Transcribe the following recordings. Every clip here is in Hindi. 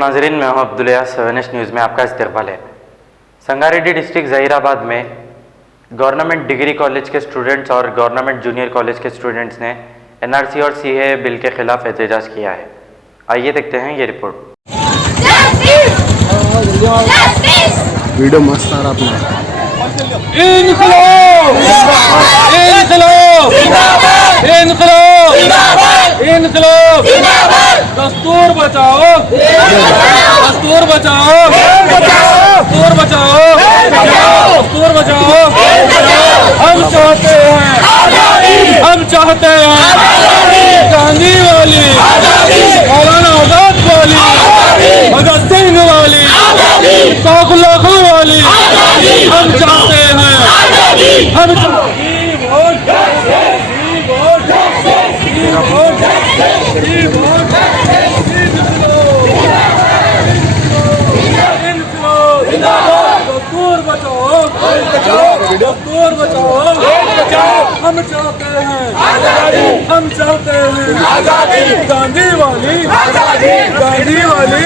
नाजरीन, मैं हूं अब्दुल्ला। 7 न्यूज़ में आपका इस्तकबाल है। संगारेड्डी डिस्ट्रिक्ट जहीराबाद में गवर्नमेंट डिग्री कॉलेज के स्टूडेंट्स और गवर्नमेंट जूनियर कॉलेज के स्टूडेंट्स ने एनआरसी और सीएए बिल के खिलाफ एहतजाज किया है। आइए देखते हैं ये रिपोर्ट। वीडियो मस्त आ रहा अपना। दस्तूर बचाओ, दस्तूर बचाओ, दस्तूर बचाओ, दस्तूर बचाओ। हम चाहते हैं, हम चाहते हैं गांधी वाली, मौलाना आजाद वाली, भगत सिंह वाली, लाखों वाली हम चाहते हैं। हम दस्तूर बचाओ, हम चाहते हैं, हम चाहते हैं गांधी वाली, गांधी वाली।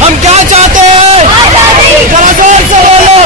हम क्या चाहते हैं? जरा जोर से बोलो।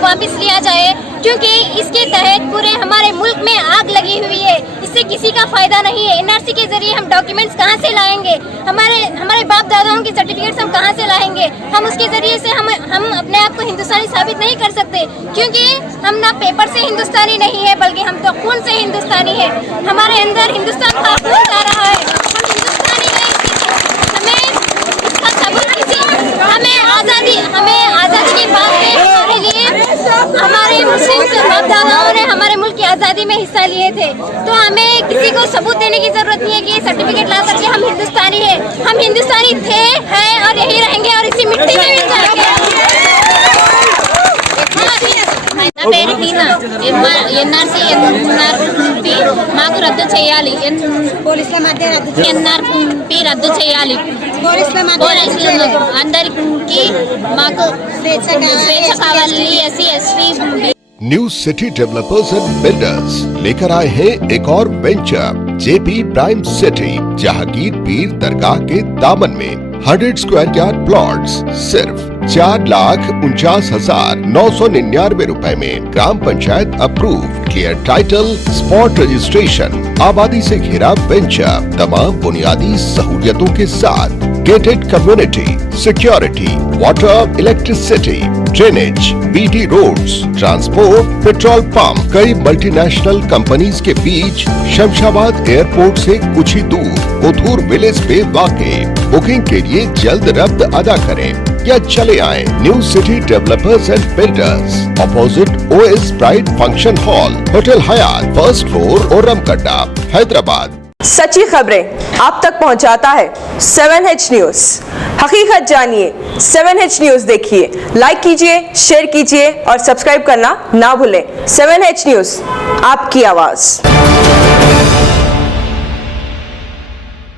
वापस लिया जाए, क्योंकि इसके तहत पूरे हमारे मुल्क में आग लगी हुई है। इससे किसी का फायदा नहीं है। एनआरसी के जरिए हम डॉक्यूमेंट्स कहां से लाएंगे? हमारे बाप दादाओं के सर्टिफिकेट्स हम कहां से लाएंगे? हम उसके जरिए से हम अपने आप को हिंदुस्तानी साबित नहीं कर सकते, क्योंकि हम ना पेपर से हिंदुस्तानी नहीं है, बल्कि हम तो खून से हिंदुस्तानी है। हमारे अंदर हिंदुस्तान का खून आ रहा है। हम हिंदुस्तानी हैं। हमें इसका सबूत हमें आज़ादी की बात में हमारे लिए हमारे मुस्लिम बाप दादाओं ने हमारे मुल्क की आज़ादी में हिस्सा लिए थे, तो हमें किसी को सबूत देने की जरूरत नहीं है कि ये सर्टिफिकेट ला करके हम हिंदुस्तानी हैं। हम हिंदुस्तानी थे, हैं और यही रहेंगे और इसी मिट्टी में मिल जाएंगे। నా పేరు టీనా. ఎన్ఆర్సీ మాకు రద్దు చేయాలి. ఎన్ఆర్పి రద్దు చేయాలి. పోలీసులు అందరికీ మాకు స్వేచ్ఛ కావాలి. SC ST new city developers and builders लेकर आए हैं एक और venture, JP prime city, Jahangir पीर दरगाह के दामन में 100 स्क्वायर यार्ड प्लॉट्स सिर्फ 4,49,999 रुपए में। Gram panchayat approve, clear title, spot registration, आबादी से घिरा वेंचर, तमाम बुनियादी सहूलियतों के साथ, gated community, security, water, electricity, drainage, BT roads, transport, petrol pump, कई मल्टीनेशनल कंपनीज के बीच, शमशाबाद एयरपोर्ट से कुछ ही दूर, कोथूर विलेज पे वाक़े। बुकिंग के लिए जल्द रब्त अदा करें या चले आए new city developers and builders, opposite OS pride function hall, hotel Hyatt, first floor, ओरमकड्डा, हैदराबाद। सच्ची खबरें आप तक पहुंचाता है 7H न्यूज। हकीकत जानिए, 7H न्यूज देखिए, लाइक कीजिए, शेयर कीजिए और सब्सक्राइब करना ना भूलें। 7H न्यूज, आपकी आवाज।